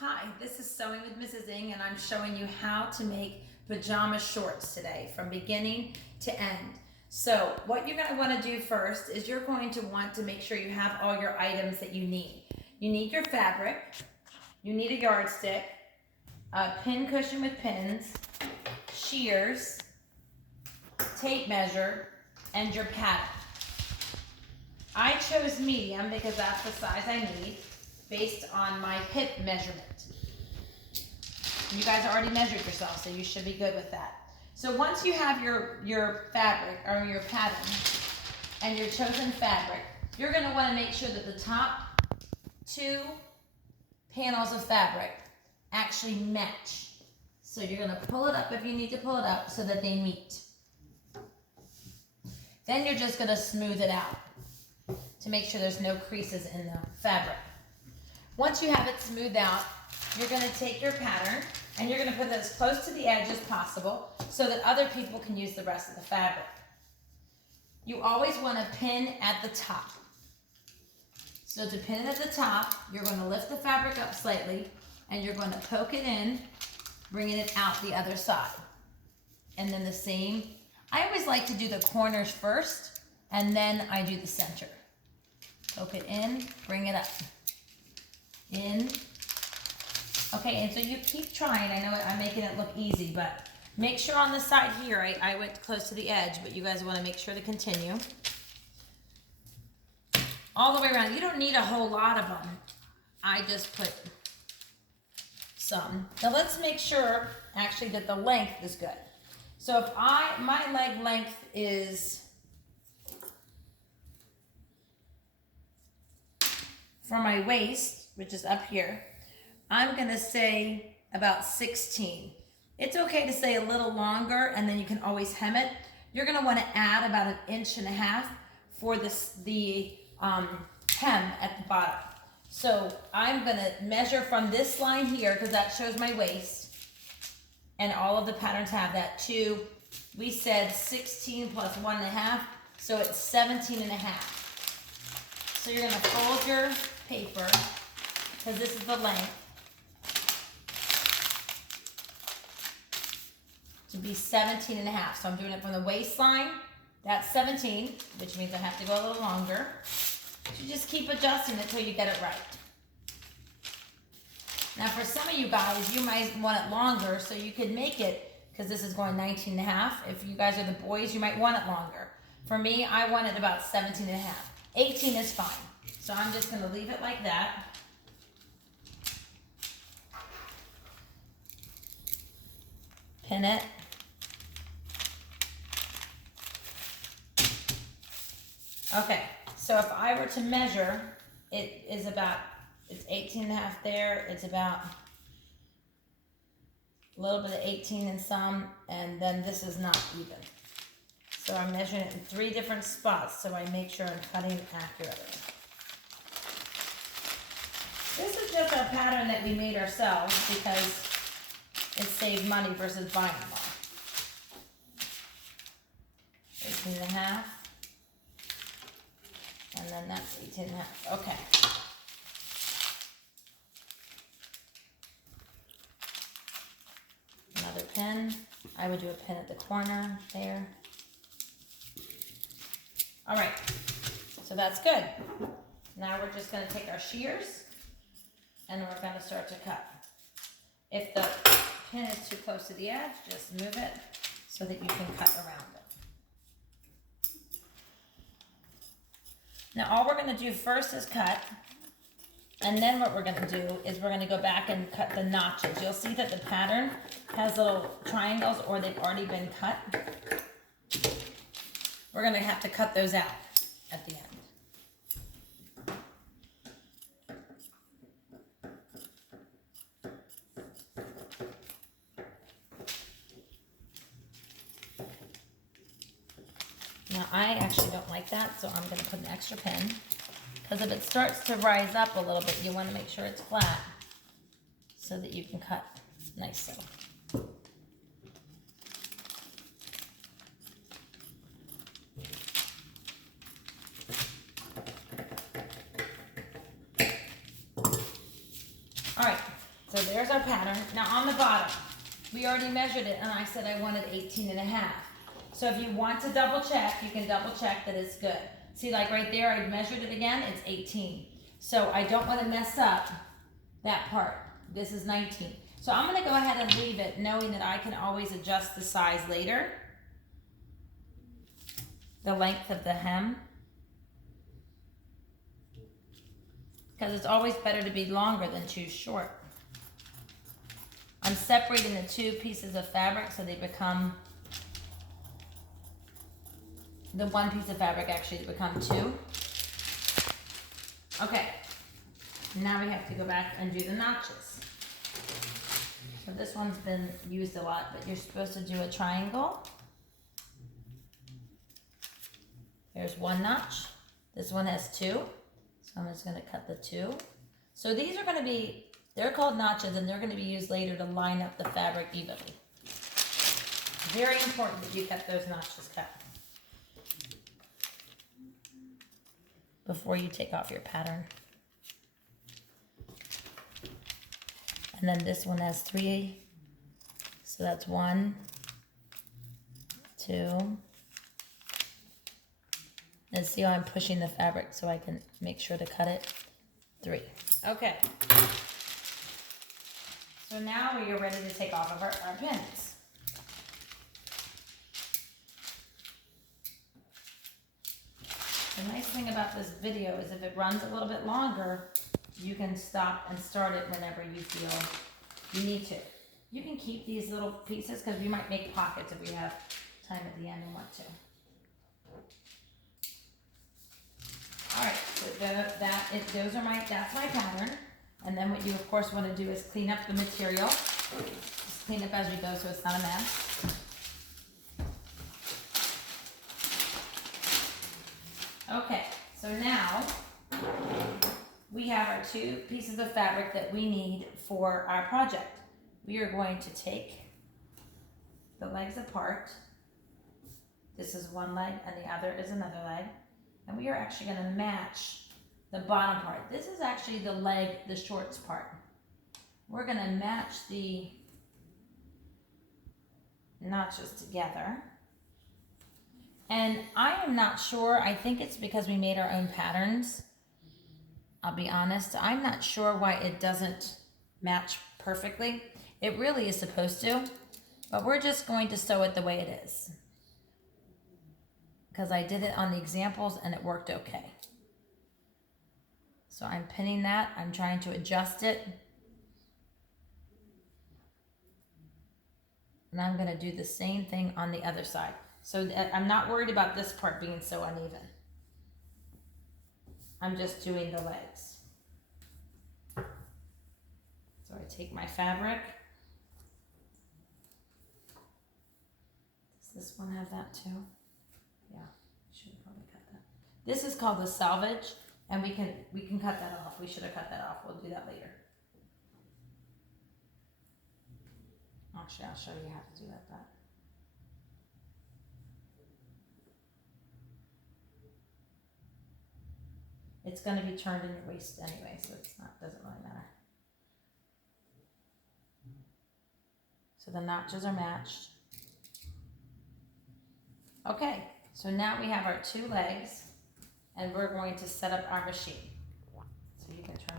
Hi, this is Sewing with Mrs. Ng, and I'm showing you how to make pajama shorts today from beginning to end. So what you're going to want to do first is you're going to want to make sure you have all your items that you need. You need your fabric, you need a yardstick, a pin cushion with pins, shears, tape measure, and your pattern. I chose medium because that's the size I need based on my hip measurement. You guys already measured yourself, so you should be good with that. So once you have your fabric or your pattern and your chosen fabric, you're going to want to make sure that the top two panels of fabric actually match. So you're going to pull it up if you need to pull it up so that they meet. Then you're just going to smooth it out to make sure there's no creases in the fabric. Once you have it smoothed out, you're going to take your pattern and you're going to put it as close to the edge as possible so that other people can use the rest of the fabric. You always want to pin at the top. So to pin it at the top, you're going to lift the fabric up slightly and you're going to poke it in, bringing it out the other side. And then the same. I always like to do the corners first and then I do the center. Poke it in, bring it up. In. Okay, and so you keep trying. I know I'm making it look easy, but make sure on the side here, I went close to the edge, but you guys want to make sure to continue. All the way around. You don't need a whole lot of them. I just put some. Now let's make sure, actually, that the length is good. So if my leg length is from my waist, which is up here, I'm going to say about 16. It's okay to say a little longer and then you can always hem it. You're going to want to add about 1.5 inches for the hem at the bottom. So I'm going to measure from this line here because that shows my waist, and all of the patterns have that too. We said 16 plus 1.5, so it's 17.5. So you're going to fold your paper, because this is the length, to be 17.5. So I'm doing it from the waistline. That's 17, which means I have to go a little longer. So you just keep adjusting until you get it right. Now for some of you guys, you might want it longer, so you could make it, because this is going 19.5. If you guys are the boys, you might want it longer. For me, I want it about 17.5. 18 is fine. So I'm just going to leave it like that. Pin it. Okay, so if I were to measure, it is about, it's 18.5 there, it's about a little bit of 18 in some, and then this is not even. So I'm measuring it in 3 different spots so I make sure I'm cutting accurately. This is just our pattern that we made ourselves because it saved money versus buying them all. 18.5. And then that's 18.5. Okay. Another pin. I would do a pin at the corner there. All right. So that's good. Now we're just going to take our shears and we're going to start to cut. If the pin is too close to the edge, just move it so that you can cut around it. Now all we're going to do first is cut, and then what we're going to do is we're going to go back and cut the notches. You'll see that the pattern has little triangles, or they've already been cut. We're going to have to cut those out at the end. Now I actually don't like that, so I'm going to put an extra pin, because if it starts to rise up a little bit, you want to make sure it's flat so that you can cut nicely. So there's our pattern. Now on the bottom, we already measured it and I said I wanted 18.5. So if you want to double check, you can double check that it's good. See, like right there, I measured it again, it's 18. So I don't want to mess up that part. This is 19. So I'm gonna go ahead and leave it knowing that I can always adjust the size later. The length of the hem. Because it's always better to be longer than too short. I'm separating the two pieces of fabric so they become, the one piece of fabric actually to become two. Okay, now we have to go back and do the notches. So this one's been used a lot, but you're supposed to do a triangle. There's one notch. This one has two. So I'm just gonna cut the two. So these are gonna be, they're called notches and they're gonna be used later to line up the fabric evenly. Very important that you get those notches cut before you take off your pattern. And then this one has three. So that's 1, 2. And see how I'm pushing the fabric so I can make sure to cut it. 3. Okay. So now we are ready to take off of our pins. The nice thing about this video is if it runs a little bit longer, you can stop and start it whenever you feel you need to. You can keep these little pieces because we might make pockets if we have time at the end and want to. All right, so that's my pattern. And then what you of course want to do is clean up the material. Just clean up as you go so it's not a mess. Okay, so now we have our two pieces of fabric that we need for our project. We are going to take the legs apart. This is one leg and the other is another leg. And we are actually going to match the bottom part. This is actually the leg, the shorts part. We're going to match the notches together. And I am not sure. I think it's because we made our own patterns. I'll be honest. I'm not sure why it doesn't match perfectly. It really is supposed to. But we're just going to sew it the way it is. Because I did it on the examples and it worked okay. So I'm pinning that. I'm trying to adjust it. And I'm going to do the same thing on the other side. So I'm not worried about this part being so uneven. I'm just doing the legs. So I take my fabric. Does this one have that too? Yeah, should have probably cut that. This is called the selvage, and we can cut that off. We should have cut that off. We'll do that later. Actually, I'll show you how to do that. It's going to be turned in your waist anyway, so it's not, doesn't really matter. So the notches are matched. Okay, so now we have our two legs and we're going to set up our machine.